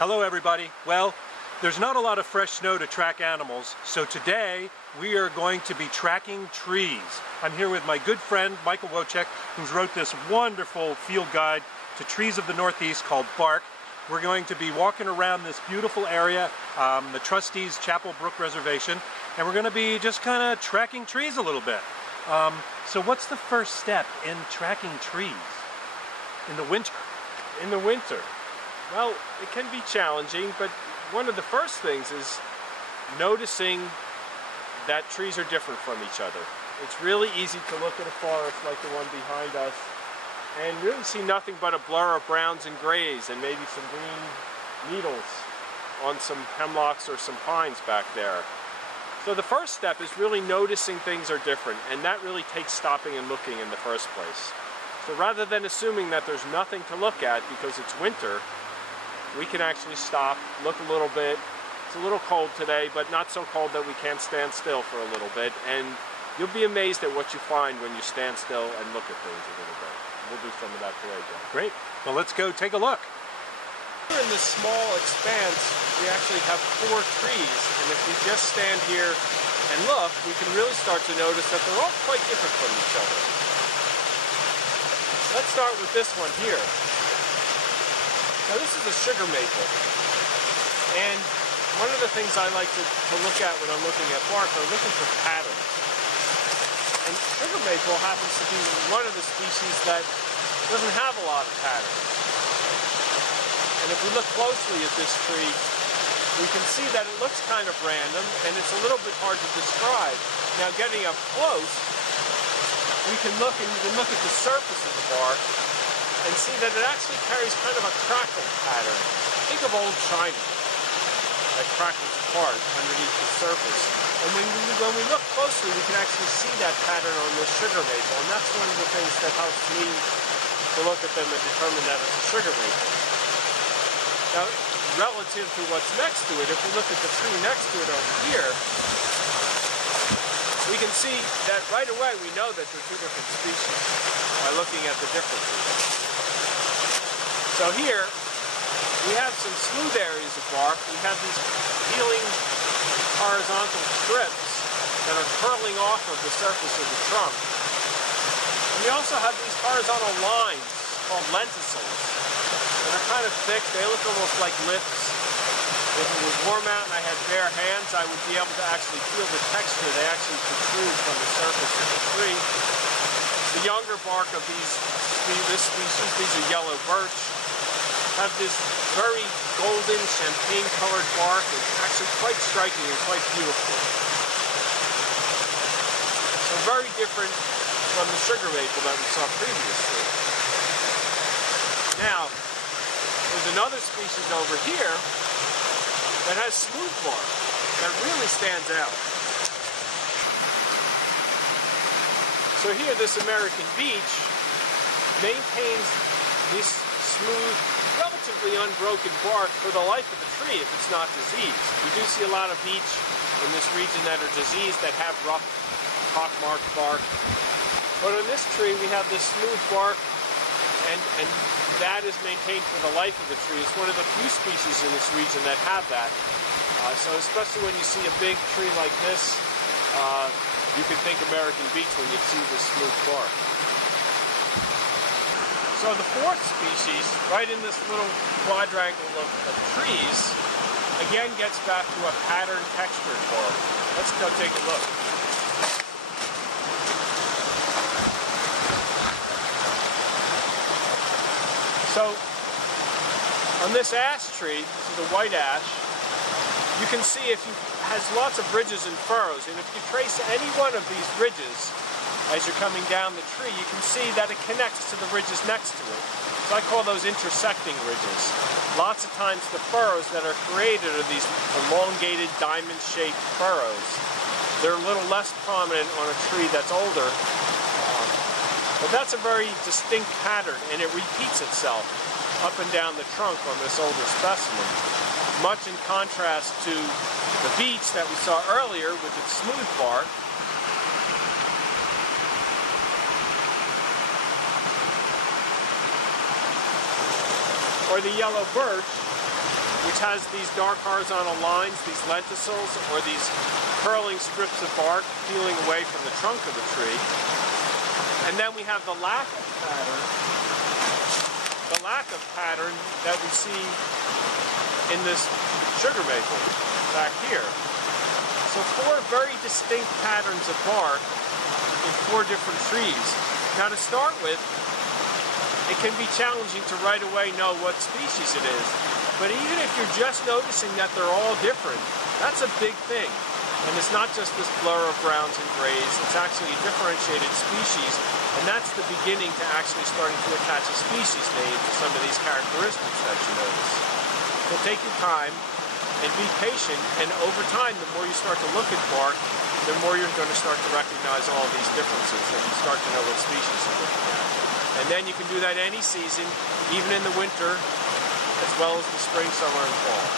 Hello everybody. Well, there's not a lot of fresh snow to track animals, so today we are going to be tracking trees. I'm here with my good friend Michael Wojcik, who's wrote this wonderful field guide to trees of the Northeast called Bark. We're going to be walking around this beautiful area, the Trustees Chapel Brook Reservation, and we're going to be just kind of tracking trees a little bit. So what's the first step in tracking trees in the winter? In the winter? Well, it can be challenging, but one of the first things is noticing that trees are different from each other. It's really easy to look at a forest like the one behind us and really see nothing but a blur of browns and grays and maybe some green needles on some hemlocks or some pines back there. So the first step is really noticing things are different, and that really takes stopping and looking in the first place. So rather than assuming that there's nothing to look at because it's winter, we can actually stop, look a little bit. It's a little cold today, but not so cold that we can't stand still for a little bit, and you'll be amazed at what you find when you stand still and look at things a little bit. We'll do some of that today, John. Great. Well, let's go take a look. Here in this small expanse, we actually have 4 trees, and if we just stand here and look, we can really start to notice that they're all quite different from each other. Let's start with this one here. Now this is a sugar maple, and one of the things I like to look at when I'm looking at bark are looking for patterns. And sugar maple happens to be one of the species that doesn't have a lot of patterns. And if we look closely at this tree, we can see that it looks kind of random, and it's a little bit hard to describe. Now getting up close, we can look at the surface of the bark and see that it actually carries kind of a crackle pattern. Think of old china that crackles apart underneath the surface. And when we look closely, we can actually see that pattern on this sugar maple, and that's one of the things that helps me to look at them and determine that it's a sugar maple. Now, relative to what's next to it, if we look at the tree next to it over here, we can see that right away we know that they're 2 different species by looking at the differences. So here, we have some smooth areas of bark. We have these peeling horizontal strips that are curling off of the surface of the trunk. And we also have these horizontal lines called lenticels that are kind of thick. They look almost like lips. If it was warm out and I had bare hands, I would be able to actually feel the texture. They actually protrude from the surface of the tree. The younger bark of this species, these are yellow birch, have this very golden, champagne-colored bark. It's actually quite striking and quite beautiful. So very different from the sugar maple that we saw previously. Now, there's another species over here that has smooth bark that really stands out. So here, this American beech maintains this smooth, relatively unbroken bark for the life of the tree if it's not diseased. We do see a lot of beech in this region that are diseased, that have rough, pockmarked bark. But on this tree, we have this smooth bark, and that is maintained for the life of the tree. It's one of the few species in this region that have that. So especially when you see a big tree like this, you can think American beech when you see this smooth bark. So the 4th species, right in this little quadrangle of trees, again gets back to a pattern textured bark. Let's go take a look. So, on this ash tree, this is a white ash, you can see it has lots of ridges and furrows, and if you trace any one of these ridges as you're coming down the tree, you can see that it connects to the ridges next to it. So I call those intersecting ridges. Lots of times the furrows that are created are these elongated diamond-shaped furrows. They're a little less prominent on a tree that's older, but that's a very distinct pattern, and it repeats itself up and down the trunk on this older specimen, much in contrast to the beech that we saw earlier with its smooth bark. Or the yellow birch which has these dark horizontal lines, these lenticels, or these curling strips of bark peeling away from the trunk of the tree. And then we have the lack of pattern that we see in this sugar maple back here. So 4 very distinct patterns of bark in 4 different trees. Now to start with, it can be challenging to right away know what species it is. But even if you're just noticing that they're all different, that's a big thing. And it's not just this blur of browns and grays, it's actually a differentiated species, and that's the beginning to actually starting to attach a species name to some of these characteristics that you notice. So take your time and be patient, and over time, the more you start to look at bark, the more you're going to start to recognize all these differences, and you start to know what species you're looking at. And then you can do that any season, even in the winter, as well as the spring, summer, and fall.